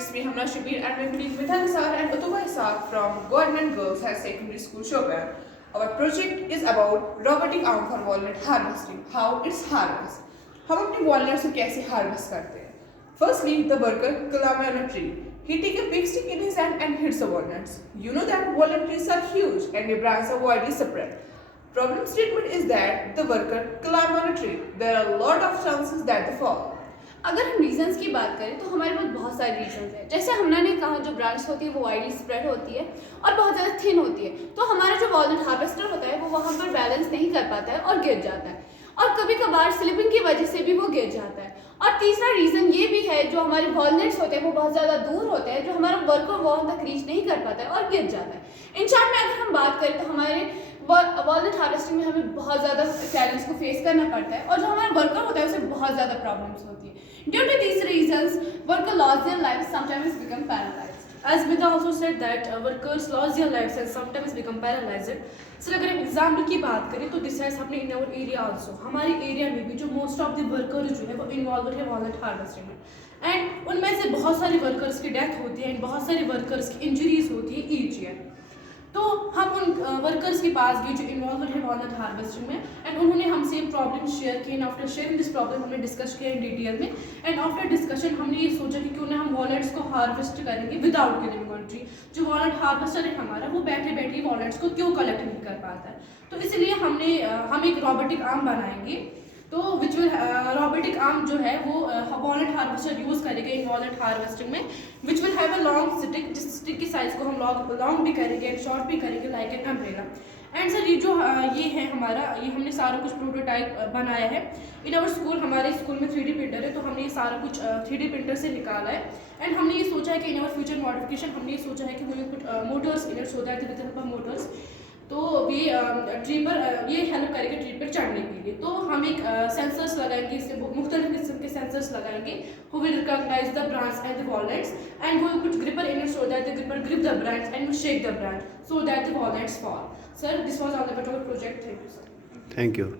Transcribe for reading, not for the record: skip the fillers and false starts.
It's me, Hamna Shabir, and we're meeting with Hanisar and Utuba Isaac from Government Girls High Secondary School, Shopian. Our project is about robotic arm for walnut harvesting. How it's harvest. हम अपने walnuts को कैसे harvest करते हैं? Firstly, the worker climb on a tree. He take a big stick in his hand and hits the walnuts. You know that walnut trees are huge and their branches are widely spread. Problem statement is that the worker climb on a tree. There are a lot of chances that they fall. अगर हम reasons की बात करें तो हमारे पास बहुत सारे reasons हैं। जैसे हमने ने कहा जो ब्रांच होती है वो वाइडली स्प्रेड होती है और बहुत ज़्यादा थिन होती है, तो हमारा जो वॉलनट हार्वेस्टर होता है वो वहाँ पर बैलेंस नहीं कर पाता है और गिर जाता है, और कभी कभार स्लिपिंग की वजह से भी वो गिर जाता है। और तीसरा रीज़न ये भी है जो हमारे वॉलनट्स होते हैं वो बहुत ज़्यादा दूर होते हैं, जो हमारा वर्कर वहाँ तक रीच नहीं कर पाता है और गिर जाता है। इन शॉर्ट में अगर हम बात करें तो हमारे वॉलनट हार्वेस्टिंग में हमें बहुत ज़्यादा चैलेंज को फेस करना पड़ता है, और जो हमारा वर्कर होता है उसे बहुत ज़्यादा प्रॉब्लम्स होती है। Due to these reasons, worker lost their lives, sometimes become paralyzed. As Vida also said that workers lost their lives and sometimes become paralyzed. Sir अगर हम एग्जाम्पल की बात करें तो this has happen in our area also. हमारे area में भी जो मोस्ट ऑफ द वर्कर्स जो है वो इन्वॉल्व है वॉलनट हार्वेस्टिंग में, एंड उनमें से बहुत सारे वर्कर्स की डेथ होती है एंड बहुत सारे वर्कर्स की इंजरीज होती है ईच ईयर। तो हम उन वर्कर्स के पास गए जो इन्वॉल्व है वॉलनट हार्वेस्टिंग में, एंड उन्होंने हमसे प्रॉब्लम शेयर की, and after sharing this problem हमने डिस्कस किया इन डिटेल में, एंड आफ्टर डिस्कशन हमने ये सोचा कि क्यों ना हम वॉलनट्स को हार्वेस्ट करेंगे विदाउट किलिंग वन ट्री। जो वॉलनट हार्वेस्टर है हमारा वो बैठे बैठे वॉलनट्स को क्यों कलेक्ट नहीं कर पाता है, तो इसलिए हम एक रोबोटिक आर्म बनाएंगे। तो विच विल रोबोटिक आर्म जो है वो वॉलनट हार्वेस्टर यूज़ करेगा इन वॉलनट हार्वेस्टिंग में, which will have a long stick, जिस स्टिक की साइज को हम लॉन्ग भी करेंगे एंड शॉर्ट भी करेंगे like an umbrella. And sir ये जो ये है हमारा, ये हमने सारा कुछ प्रोटोटाइप बनाया है इन आवर स्कूल। हमारे स्कूल में 3D प्रिंटर है, तो हमने ये सारा कुछ 3D प्रिंटर से निकाला है, एंड हमने ये सोचा है कि इन आवर फ्यूचर मॉडिफिकेशन हमने ये सोचा है कि वो कुछ Motors in it so that with help of Motors तो ये ट्री पर ये हेल्प करेगा ट्री पर चढ़ने के लिए। तो हम एक सेंसर्स लगाएंगे, इससे मुख्तलिफ किस्म के सेंसर्स लगाएंगे who will recognise the branch and the walnuts, and वो कुछ gripper in it so that the gripper grip the branch and shake the branch so that the walnuts fall. Sir this was all about our project. Thank you sir. Thank you.